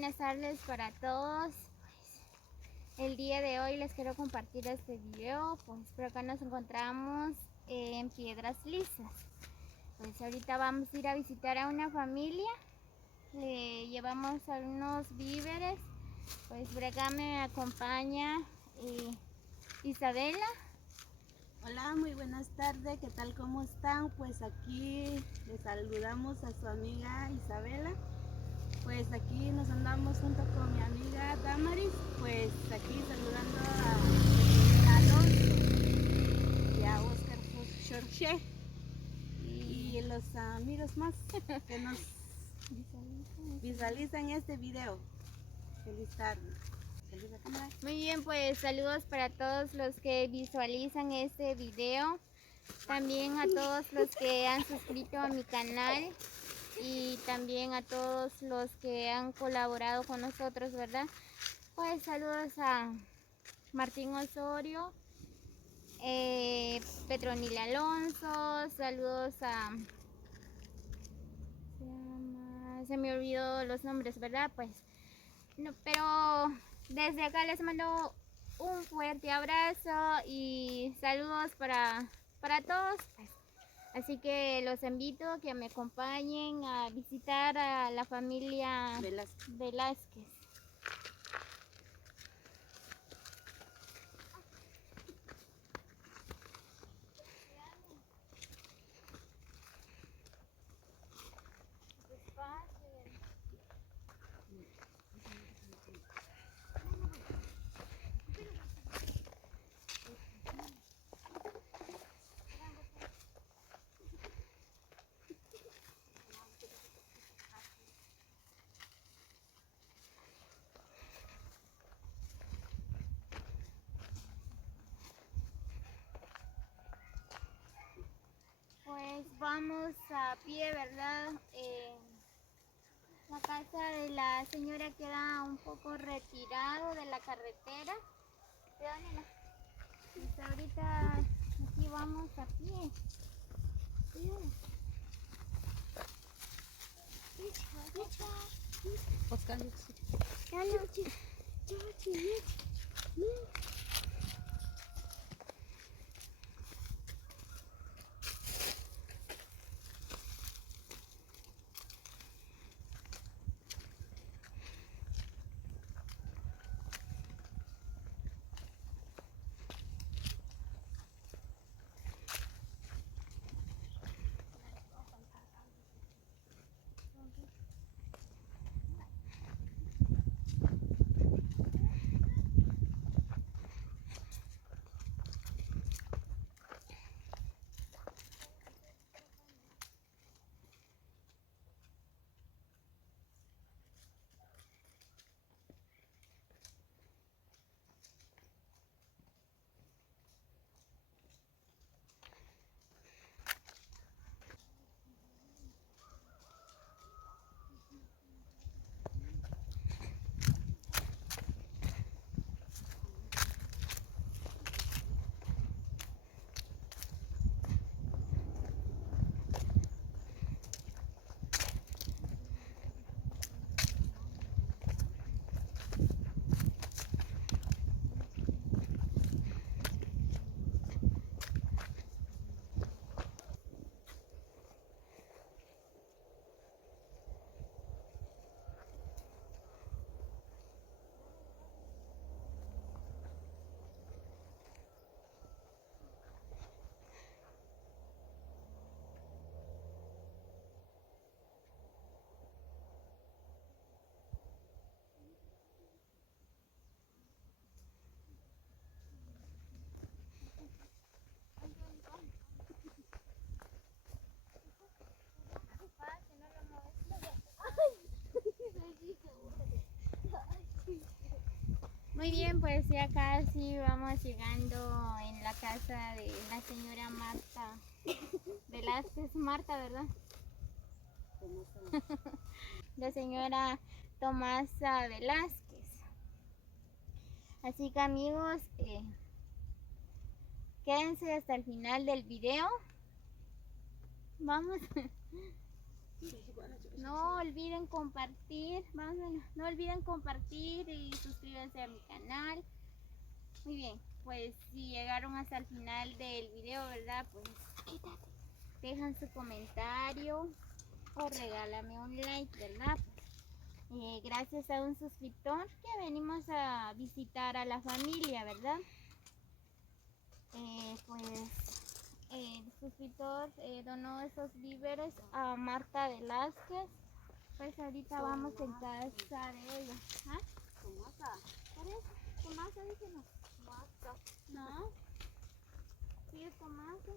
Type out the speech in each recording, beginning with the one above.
buenas tardes para todos. El día de hoy les quiero compartir este video. Pues por acá nos encontramos en Piedras Lisas. Pues ahorita vamos a ir a visitar a una familia. Le llevamos algunos víveres. Pues por acá me acompaña Isabela. Hola, muy buenas tardes, ¿qué tal? ¿Cómo están? Pues aquí les saludamos a su amiga Isabela. Pues aquí nos andamos junto con mi amiga Damaris, pues aquí saludando a Alonso y a Oscar Chorche y los amigos más que nos visualizan este video. Feliz tarde. Feliz cámara. Muy bien, pues saludos para todos los que visualizan este video. También a todos los que han suscrito a mi canal. Y también a todos los que han colaborado con nosotros, ¿verdad? Pues saludos a Martín Osorio, Petronil Alonso, saludos a... Se me olvidó los nombres, ¿verdad? Pues, no, pero desde acá les mando un fuerte abrazo y saludos para todos. Pues, así que los invito a que me acompañen a visitar a la familia Velázquez. Pues vamos a pie, ¿verdad? La casa de la señora queda un poco retirado de la carretera. Pues ahorita aquí vamos a pie. Muy bien, pues ya casi vamos llegando en la casa de la señora Marta Velázquez. Marta, ¿verdad? La señora Tomasa Velázquez. Así que amigos, quédense hasta el final del video. Vamos. No olviden compartir, no olviden compartir y suscríbanse a mi canal. Muy bien, pues si llegaron hasta el final del video, ¿verdad? Pues dejan su comentario o regálame un like, ¿verdad? Gracias a un suscriptor que venimos a visitar a la familia, ¿verdad? El suscriptor donó esos víveres a Marta Velázquez. Pues ahorita vamos en casa de ella. ¿Ah? Tomasa. ¿Parece? ¿Tomasa? Dice no. Tomasa. No. Sí, es Tomasa.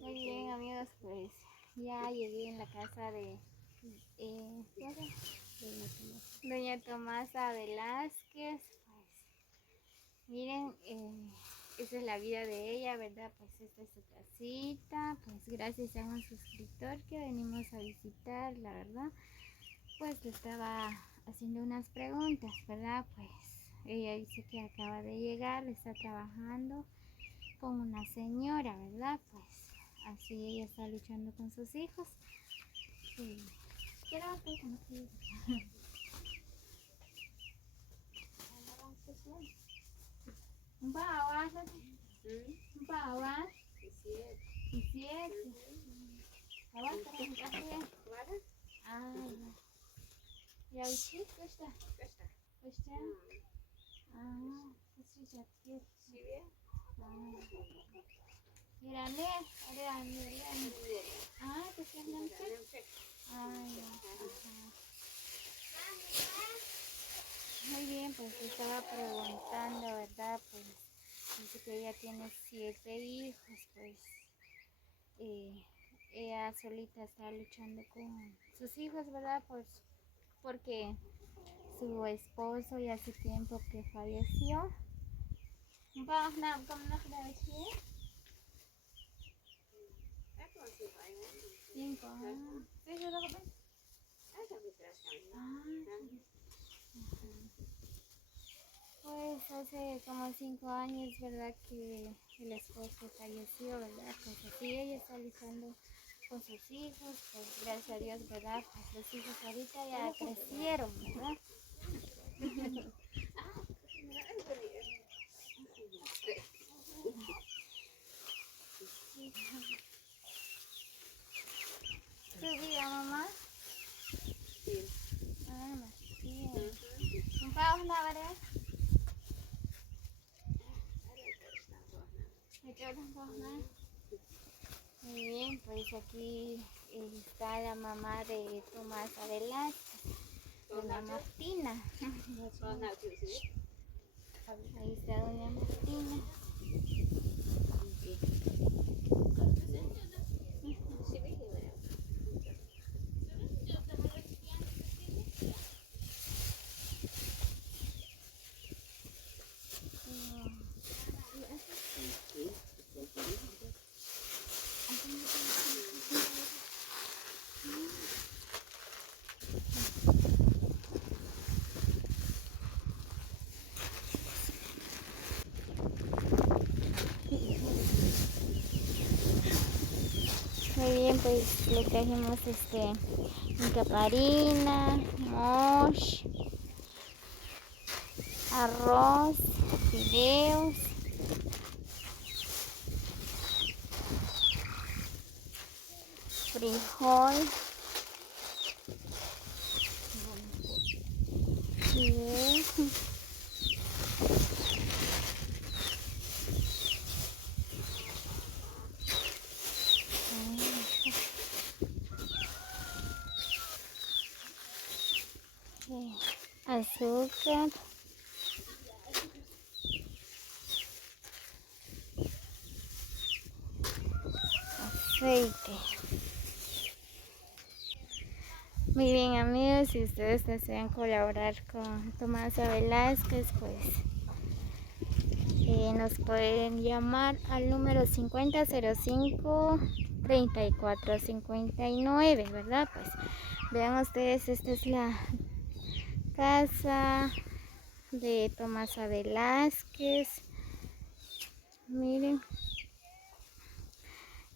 Muy bien, amigos, pues ya llegué en la casa de doña Tomasa Velázquez. Pues miren, esa es la vida de ella, ¿verdad? Pues esta es su casita. Pues gracias a un suscriptor que venimos a visitar, la verdad. Pues le estaba haciendo unas preguntas, ¿verdad? Pues ella dice que acaba de llegar, está trabajando con una señora, ¿verdad? Pues así ella está luchando con sus hijos. Y creo que no quiero. Un bawas, un bawas, y siete. Bawas para mi café. Ah, ya uchi, cuesta. Cuesta. Ah, pues ya quiero. Mirane, mirane. Ah, pues ya no sé. Ay, ajá. Muy bien, pues estaba preguntando, ¿verdad? Pues dice que ella tiene 7 hijos, pues ella solita está luchando con sus hijos, ¿verdad? Pues porque su esposo ya hace tiempo que falleció. Cinco. Pues hace como 5 años, ¿verdad? Que el esposo falleció, ¿verdad? Pues así ella está luchando con sus hijos, pues gracias a Dios, ¿verdad? Pues los hijos ahorita ya crecieron, ¿verdad? ¿Tu día, mamá? Sí. Ah, más bien. ¿Un pavo la verdad? Muy bien, pues aquí está la mamá de Tomás Velázquez, doña Martina. Ahí está doña Martina. Muy bien, pues le trajimos caparina, mosh, arroz, fideos, frijol, fideo. Azúcar, aceite. Muy bien, amigos, si ustedes desean colaborar con Tomás Velázquez, pues nos pueden llamar al número 5005-3459, ¿verdad? Pues vean ustedes, esta es la casa de Tomás Velázquez. Miren,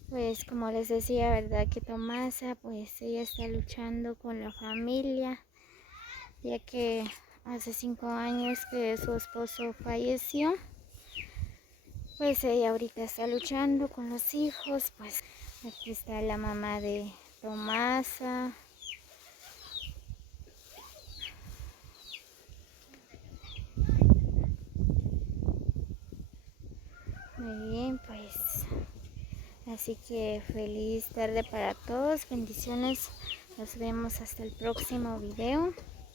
pues como les decía, verdad que Tomasa, pues ella está luchando con la familia, ya que hace 5 años que su esposo falleció. Pues ella ahorita está luchando con los hijos. Pues aquí está la mamá de Tomasa. Muy bien, pues así que feliz tarde para todos, bendiciones, nos vemos hasta el próximo video.